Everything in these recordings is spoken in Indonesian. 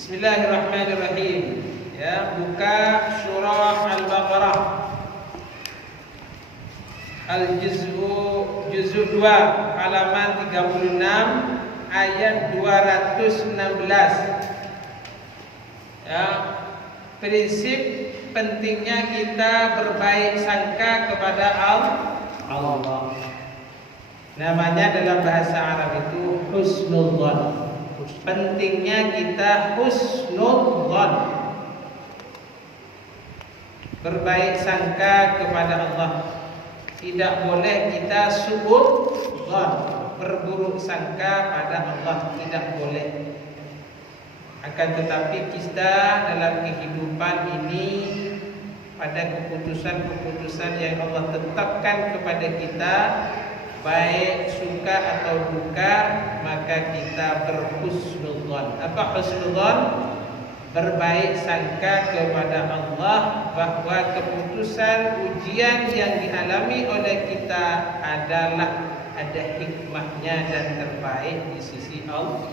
Bismillahirrahmanirrahim. Ya, buka surah Al-Baqarah. Juz'u 2 halaman 36 ayat 216. Ya, prinsip pentingnya kita berbaik sangka kepada Allah. Namanya dalam bahasa Arab itu husnudzon. Pentingnya kita husnudzon, berbaik sangka kepada Allah. Tidak boleh kita suudzon, berburuk sangka pada Allah, tidak boleh. Akan tetapi kita dalam kehidupan ini, pada keputusan-keputusan yang Allah tetapkan kepada kita, baik suka atau duka, maka kita berhusnudzon. Apa husnudzon? Berbaik sangka kepada Allah bahwa keputusan ujian yang dialami oleh kita adalah ada hikmahnya dan terbaik di sisi Allah.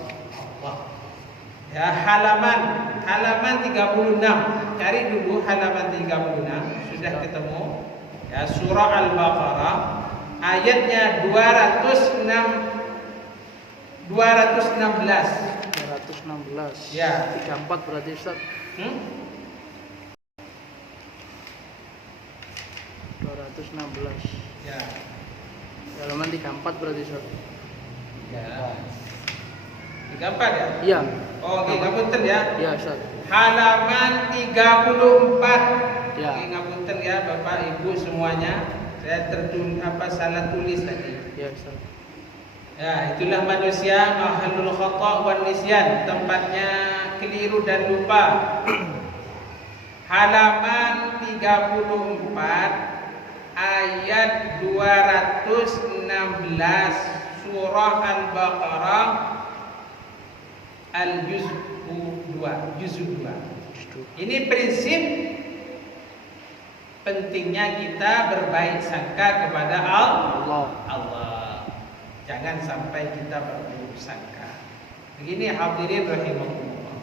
Ya, halaman 36. Cari dulu halaman 36. Sudah ketemu? Ya, surah Al-Baqarah ayatnya 216. Ya, 34 berarti Ustaz. 216. Ya. Halaman 34 berarti Ustaz. Ya. 34 ya? Iya. Oh, nggih ngapunten ya. Iya, Ustaz. Halaman 34. Ya. Nggih ngapunten ya Bapak Ibu semuanya. Saya salah tulis tadi. Iya, Ustaz. Ya, itulah manusia ahlul khata' wan nisyan, tempatnya keliru dan lupa. Halaman 34 ayat 216 surah Al-Baqarah Al-Juz'u 2. Ini prinsip pentingnya kita berbaik sangka kepada Allah. Jangan sampai kita berburuk sangka. Begini hadirin rahimahullah.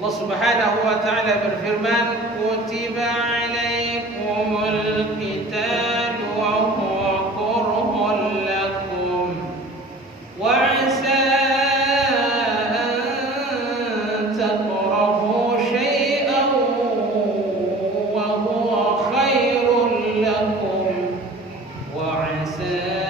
Allah Subhanahu wa taala berfirman, "Kutiba 'alaikumul qitalu wa huwa kurhun lakum wa 'asa an takrahu syai'an wa huwa khairun lakum wa 'asa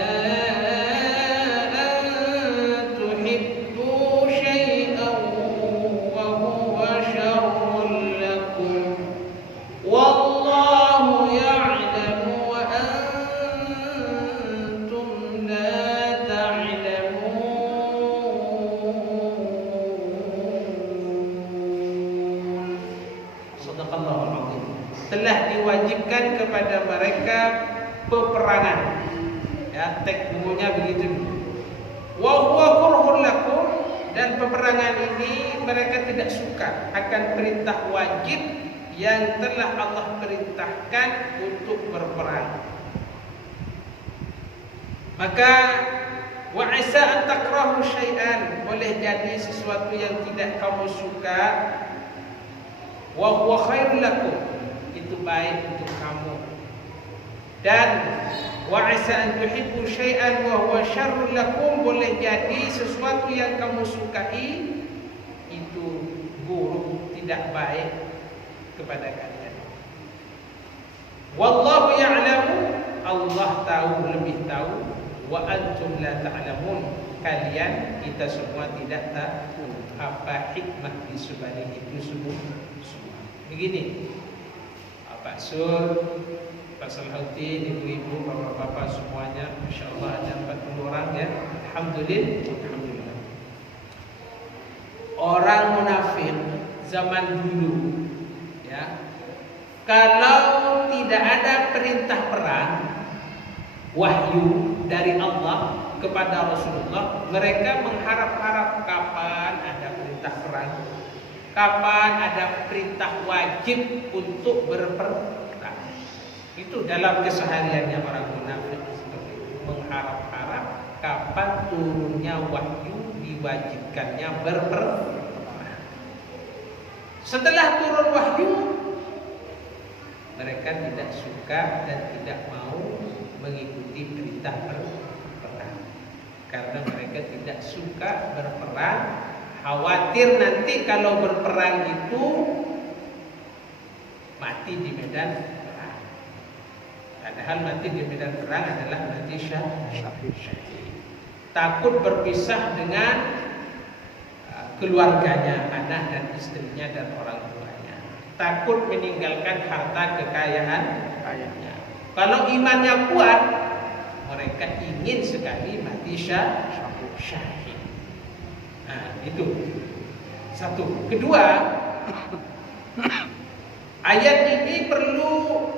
telah diwajibkan kepada mereka peperangan. Ya, teks bukunya begitu. Wa huwa kurhun lakum, dan peperangan ini mereka tidak suka akan perintah wajib yang telah Allah perintahkan untuk berperang. Maka wa asa an takrahu syai'an, boleh jadi sesuatu yang tidak kamu suka, wa huwa khairul lakum, itu baik untuk kamu. Dan wa asa an tuhibbu syai'an wa huwa syarrul lakum, boleh jadi sesuatu yang kamu sukai itu buruk, tidak baik kepada kalian. Wallahu ya'lamu, Allah tahu, lebih tahu, wa antum la ta'lamun, kalian, kita semua tidak tahu apa hikmah di sebalik itu semua. Begini, Pak Sur, Pak Salahuddin, ibu-ibu, bapak-bapak semuanya, Masya Allah ada 40 orang ya. Alhamdulillah. Orang munafik zaman dulu ya, kalau tidak ada perintah perang, wahyu dari Allah kepada Rasulullah, mereka mengharap-harap kapan ada perintah perang, kapan ada perintah wajib untuk berperang. Itu dalam kesehariannya orang munafik, seperti itu, mengharap-harap kapan turunnya wahyu diwajibkannya berperang. Setelah turun wahyu, mereka tidak suka dan tidak mau mengikuti perintah berperang, karena mereka tidak suka berperang, khawatir nanti kalau berperang itu mati di medan perang. Padahal mati di medan perang adalah mati syahid. Takut berpisah dengan keluarganya, anak dan istrinya dan orang tuanya. Takut meninggalkan harta kekayaan ayahnya. Kalau imannya kuat, mereka ingin sekali mati syahid. Nah, itu satu. Kedua, ayat ini perlu,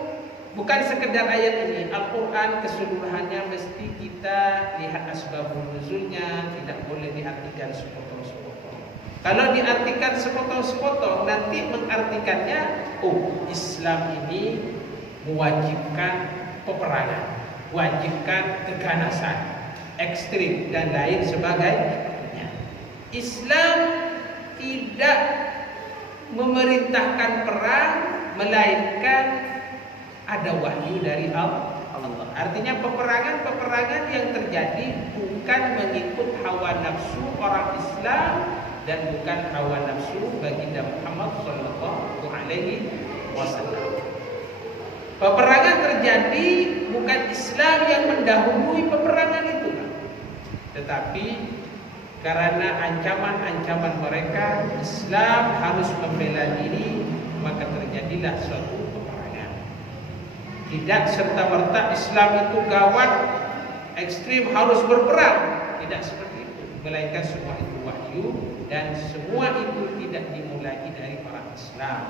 bukan sekedar ayat ini, Al-Quran keseluruhannya mesti kita lihat asbabun nuzulnya, tidak boleh diartikan sepotong-sepotong. Kalau diartikan sepotong-sepotong, nanti mengartikannya, oh, Islam ini mewajibkan peperangan, wajibkan keganasan, ekstrim dan lain sebagainya. Islam tidak memerintahkan perang, melainkan ada wahyu dari Allah. Artinya peperangan yang terjadi bukan mengikut hawa nafsu orang Islam dan bukan hawa nafsu baginda Muhammad sallallahu alaihi wasallam. Peperangan terjadi bukan Islam yang mendahului peperangan itu, tetapi karena ancaman-ancaman mereka, Islam harus membela diri, maka terjadilah suatu peperangan. Tidak serta-merta Islam itu gawat, ekstrim, harus berperang. Tidak seperti itu, melainkan semua itu wahyu, dan semua itu tidak dimulai dari orang Islam.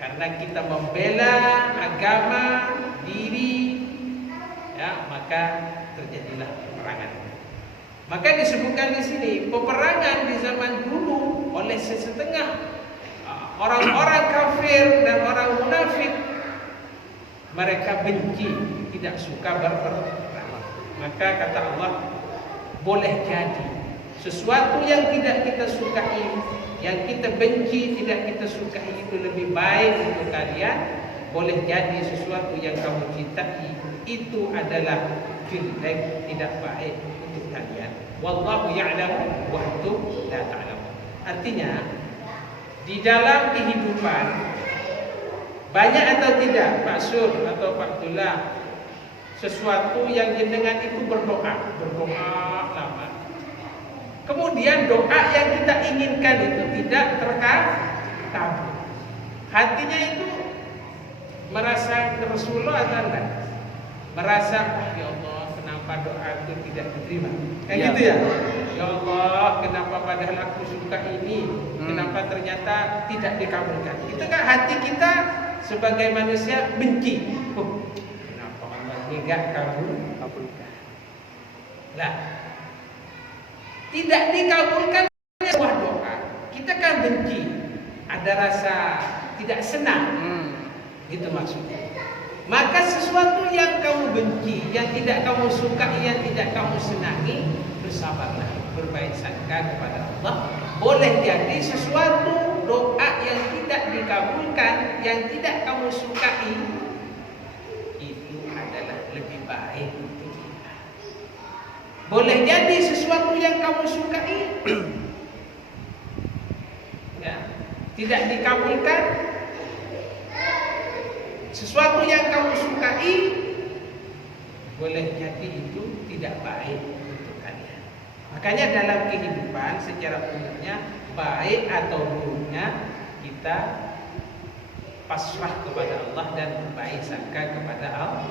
Karena kita membela agama, diri, ya, maka terjadilah peperangan. Maka disebutkan di sini peperangan di zaman dulu oleh sesetengah orang-orang kafir dan orang munafik, mereka benci, tidak suka berperang. Maka kata Allah, boleh jadi sesuatu yang tidak kita sukai, yang kita benci, tidak kita sukai itu lebih baik untuk kalian. Boleh jadi sesuatu yang kamu cintai itu adalah jelek, tidak baik untuk kalian. Wallahu ya'lamu wa antum la ta'lamun. Artinya di dalam kehidupan, banyak atau tidak Pak Sur atau Pak Abdullah, sesuatu yang jenengan itu berdoa lama, kemudian doa yang kita inginkan itu tidak terkabul, hatinya itu merasa Rasulullah atau enggak? Merasa, ya Allah, kenapa doa itu tidak diterima? Kayak gitu ya? Ya Allah, kenapa padahal aku suka ini, kenapa ternyata tidak dikabulkan? Itu kan hati kita sebagai manusia benci. Oh, kenapa Allah tidak kabulkan? Lah, tidak dikabulkan sebuah doa, kita kan benci, ada rasa tidak senang, gitu maksudnya. Maka sesuatu yang kamu benci, yang tidak kamu suka, yang tidak kamu senangi, bersabarlah, berbaik sangka kepada Allah. Boleh jadi sesuatu doa yang tidak dikabulkan, yang tidak kamu sukai, itu adalah lebih baik untuk kita. Boleh jadi sesuatu yang kamu sukai, ya, tidak dikabulkan. Sesuatu yang kamu sukai, boleh jadi itu tidak baik untuk kalian. Makanya dalam kehidupan secara umumnya, baik atau buruknya kita pasrah kepada Allah dan berbaik sangka kepada Allah.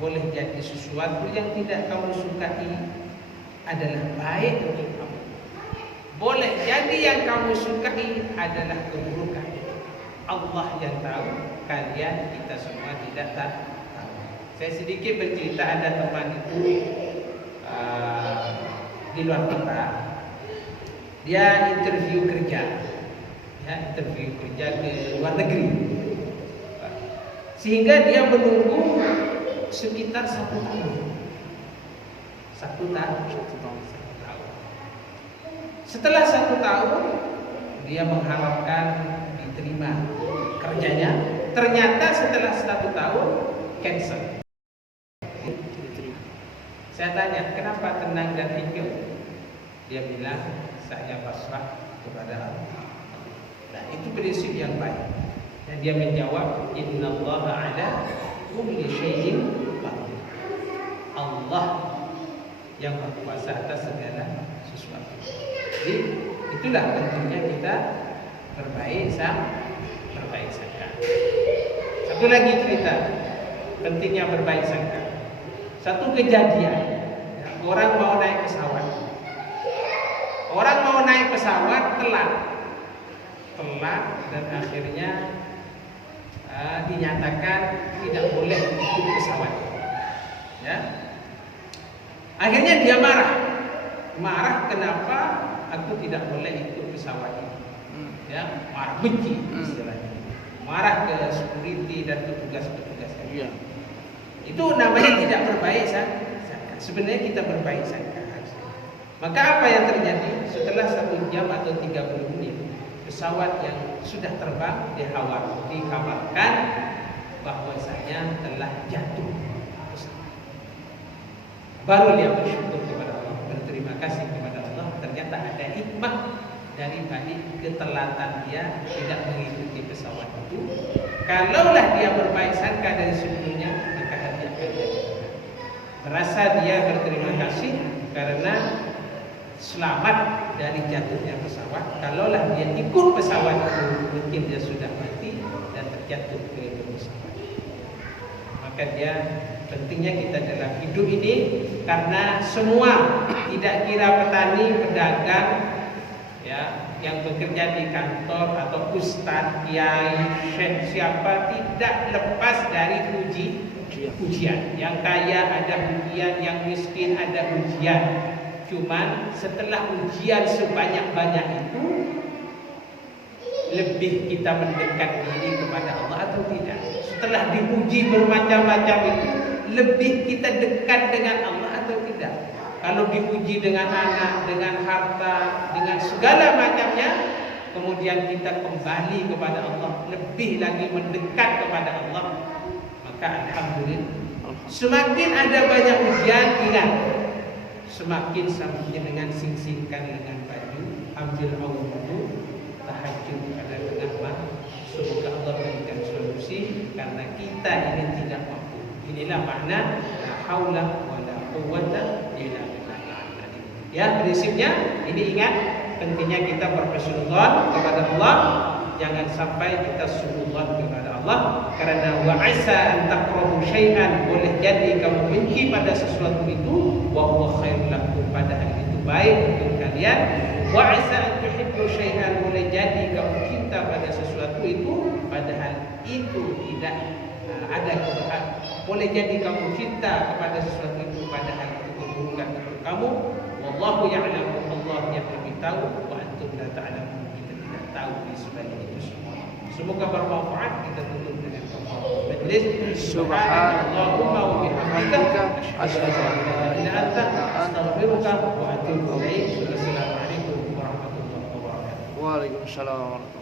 Boleh jadi sesuatu yang tidak kamu sukai adalah baik untuk kamu. Boleh jadi yang kamu sukai adalah keburukan. Allah yang tahu, kalian, kita semua tidak tahu. Saya sedikit bercerita, ada teman itu di luar kota, dia interview kerja, ya, interview kerja ke luar negeri, sehingga dia menunggu sekitar 1 tahun. 1 tahun. Setelah 1 tahun dia mengharapkan diterima kerjanya, ternyata setelah 1 tahun cancel. Saya tanya, kenapa tenang dan hijau? Dia bilang, saya pasrah kepada Allah. Nah, itu prinsip yang baik. Dan dia menjawab, innallaha ala kulli syai'in qadir. Allah yang berkuasa atas segala sesuatu. Jadi itulah pentingnya kita berbaik sangka. Satu lagi cerita pentingnya berbaik sangka. Satu kejadian, orang mau naik pesawat. Orang mau naik pesawat telat dan akhirnya dinyatakan tidak boleh ikut pesawat. Ya. Akhirnya dia marah kenapa aku tidak boleh ikut pesawat ini. Ya, marah, benci istilahnya. Marah ke security dan petugas-petugas. Iya. Itu namanya tidak berbaik sangka. Sebenarnya kita berbaik sangka. Maka apa yang terjadi setelah 1 jam atau 30 menit pesawat yang sudah terbang dikabarkan bahwasanya telah jatuh. Baru dia bersyukur kepada Allah, berterima kasih kepada Allah. Ternyata ada hikmah dari balik ketelatan dia tidak mengikuti pesawat itu. Kalaulah dia berbaik sangka dari sebelumnya, maka hati akan jadi. Merasa dia berterima kasih karena selamat dari jatuhnya pesawat. Kalaulah dia ikut pesawat itu, mungkin dia sudah mati dan terjatuh ke pesawat. Maka dia pentingnya kita dalam hidup ini, karena semua, tidak kira petani, pedagang, ya, yang bekerja di kantor atau ustaz, kiai, syekh, siapa, tidak lepas dari ujian. Yang kaya ada ujian, yang miskin ada ujian. Cuman setelah ujian sebanyak-banyak itu, lebih kita mendekat diri kepada Allah atau tidak? Setelah diuji bermacam-macam itu, lebih kita dekat dengan Allah atau tidak? Kalau diuji dengan anak, dengan harta, dengan segala macamnya, kemudian kita kembali kepada Allah, lebih lagi mendekat kepada Allah, maka alhamdulillah. Semakin ada banyak ujian, ingat, semakin dengan sing-singkan dengan baju, ambil awal tahajud pada tengah malam. Semoga Allah berikan solusi, karena kita ini tidak mampu. Inilah makna la haula wala quwwata illa billah. Ya, prinsipnya ini, ingat pentingnya kita berhusnuzon kepada Allah. Jangan sampai kita suudzon kepada Allah, karena wa asa an taqrabu syai'an, boleh jadi kamu benci pada sesuatu itu, wa huwa khairul lakum, padahal itu baik untuk kalian. Wa asa an tuhibbu syai'an, boleh jadi kamu cinta pada sesuatu itu, padahal itu tidak ada kebenaran. Boleh jadi kamu cinta kepada sesuatu itu, padahal itu keburukan untuk kamu. Wallahu ya'lamu, Allah yang lebih tahu, wa antum la ta'lamun, kita tidak tahu di sebalik itu semua. Semoga bermanfaat. Kita tutup dengan majlis. Subhanallahumma wa bihamdika, asyhadu an la ilaha illa anta, astaghfiruka wa atubu ilaik. Wassalamualaikum warahmatullahi wabarakatuh. Waalaikumsalam.